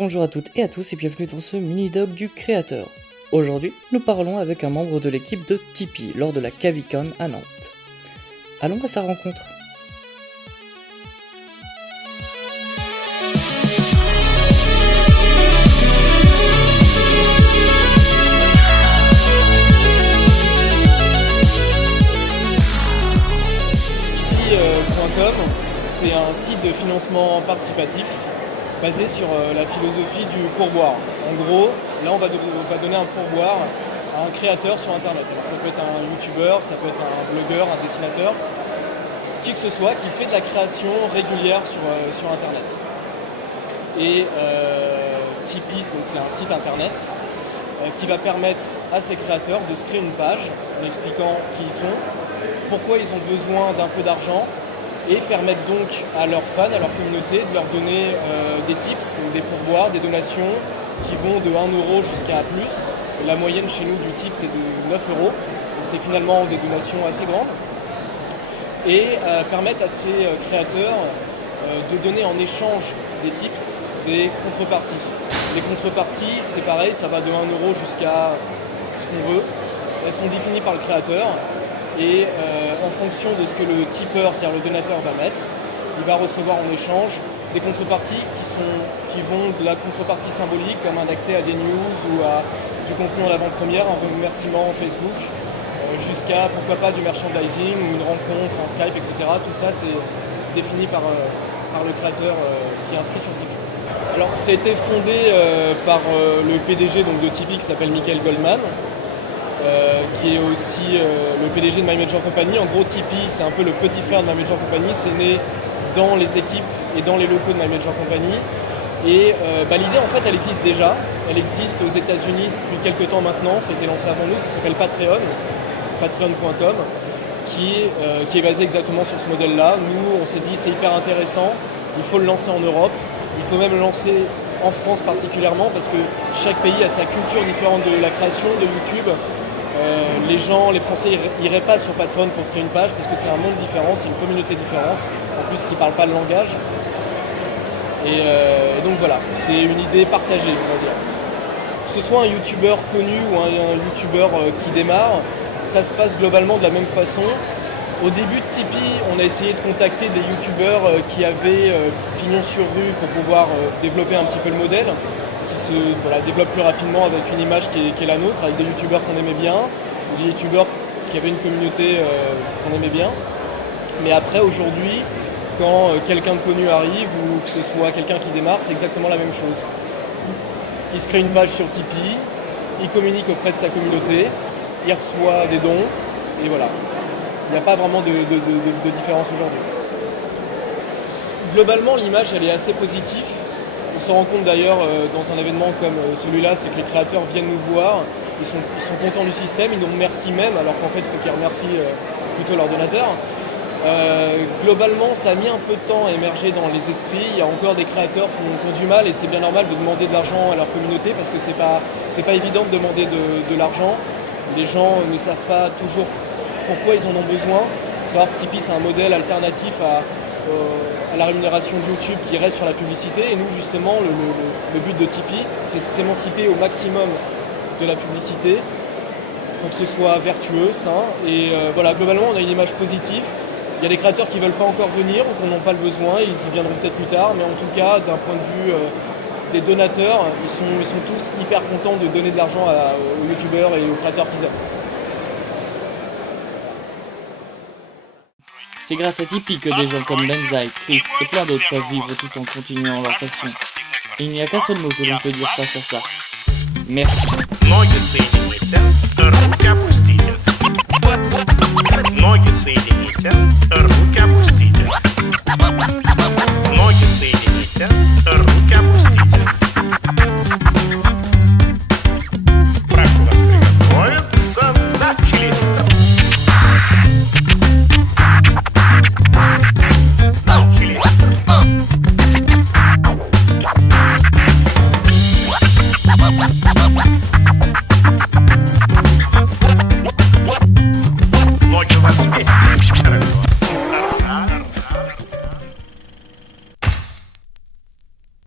Bonjour à toutes et à tous et bienvenue dans ce mini-dog du créateur. Aujourd'hui, nous parlons avec un membre de l'équipe de Tipeee lors de la Cavicon à Nantes. Allons à sa rencontre. Tipeee.com, c'est un site de financement participatif basé sur la philosophie du pourboire. En gros, là on va donner un pourboire à un créateur sur internet. Alors ça peut être un youtubeur, ça peut être un blogueur, un dessinateur, qui que ce soit qui fait de la création régulière sur internet. Et Tipeee, donc c'est un site internet qui va permettre à ces créateurs de se créer une page en expliquant qui ils sont, pourquoi ils ont besoin d'un peu d'argent, et permettre donc à leurs fans, à leur communauté, de leur donner des tips, donc des pourboires, des donations qui vont de 1 euro jusqu'à plus. La moyenne chez nous du tip c'est de 9 euros, donc c'est finalement des donations assez grandes. Et permettre à ces créateurs de donner en échange des tips, des contreparties. Les contreparties, c'est pareil, ça va de 1 euro jusqu'à ce qu'on veut. Elles sont définies par le créateur. Et en fonction de ce que le tipeur, c'est-à-dire le donateur, va mettre, il va recevoir en échange des contreparties qui vont de la contrepartie symbolique, comme un accès à des news ou à du contenu en avant-première, un remerciement Facebook, jusqu'à pourquoi pas du merchandising ou une rencontre, un Skype, etc. Tout ça, c'est défini par le créateur qui est inscrit sur Tipeee. Alors, ça a été fondé par le PDG donc, de Tipeee qui s'appelle Michael Goldman. Qui est aussi le PDG de My Major Company. En gros, Tipeee, c'est un peu le petit frère de My Major Company. C'est né dans les équipes et dans les locaux de My Major Company. Et l'idée, en fait, elle existe déjà. Elle existe aux États-Unis depuis quelques temps maintenant. C'était lancé avant nous. Ça s'appelle Patreon, patreon.com, qui est basé exactement sur ce modèle-là. Nous, on s'est dit, c'est hyper intéressant. Il faut le lancer en Europe. Il faut même le lancer en France particulièrement parce que chaque pays a sa culture différente de la création, de YouTube. Les Français iraient pas sur Patreon pour se créer une page parce que c'est un monde différent, c'est une communauté différente, en plus qui ne parle pas le langage. Et donc voilà, c'est une idée partagée, on va dire. Que ce soit un youtubeur connu ou un youtubeur qui démarre, ça se passe globalement de la même façon. Au début de Tipeee, on a essayé de contacter des youtubeurs qui avaient pignon sur rue pour pouvoir développer un petit peu le modèle, qui se développe plus rapidement avec une image qui est la nôtre, avec des youtubeurs qu'on aimait bien, ou des youtubeurs qui avaient une communauté qu'on aimait bien. Mais après, aujourd'hui, quand quelqu'un de connu arrive, ou que ce soit quelqu'un qui démarre, c'est exactement la même chose. Il se crée une page sur Tipeee, il communique auprès de sa communauté, il reçoit des dons, et voilà. Il n'y a pas vraiment de différence aujourd'hui. Globalement, l'image, elle est assez positive. On se rend compte d'ailleurs dans un événement comme celui-là, c'est que les créateurs viennent nous voir, ils sont contents du système, ils nous remercient même, alors qu'en fait, il faut qu'ils remercient plutôt leurs donateurs. Globalement, ça a mis un peu de temps à émerger dans les esprits. Il y a encore des créateurs qui ont du mal et c'est bien normal de demander de l'argent à leur communauté parce que c'est pas évident de demander de l'argent. Les gens ne savent pas toujours pourquoi ils en ont besoin. Il faut savoir que Tipeee, c'est un modèle alternatif à la rémunération de YouTube qui reste sur la publicité. Et nous, justement, le but de Tipeee, c'est de s'émanciper au maximum de la publicité pour que ce soit vertueux, sain. Et globalement, on a une image positive. Il y a des créateurs qui ne veulent pas encore venir ou qui n'en ont pas le besoin. Ils y viendront peut-être plus tard. Mais en tout cas, d'un point de vue des donateurs, ils sont tous hyper contents de donner de l'argent aux youtubeurs et aux créateurs qu'ils aiment. C'est grâce à Tipeee que des gens comme Benzaï, Chris et plein d'autres peuvent vivre tout en continuant leur passion. Et il n'y a qu'un seul mot que l'on peut dire face à ça. Merci. Ноги соедините, руки опустите. Ноги соедините, руки опустите. Ноги соедините.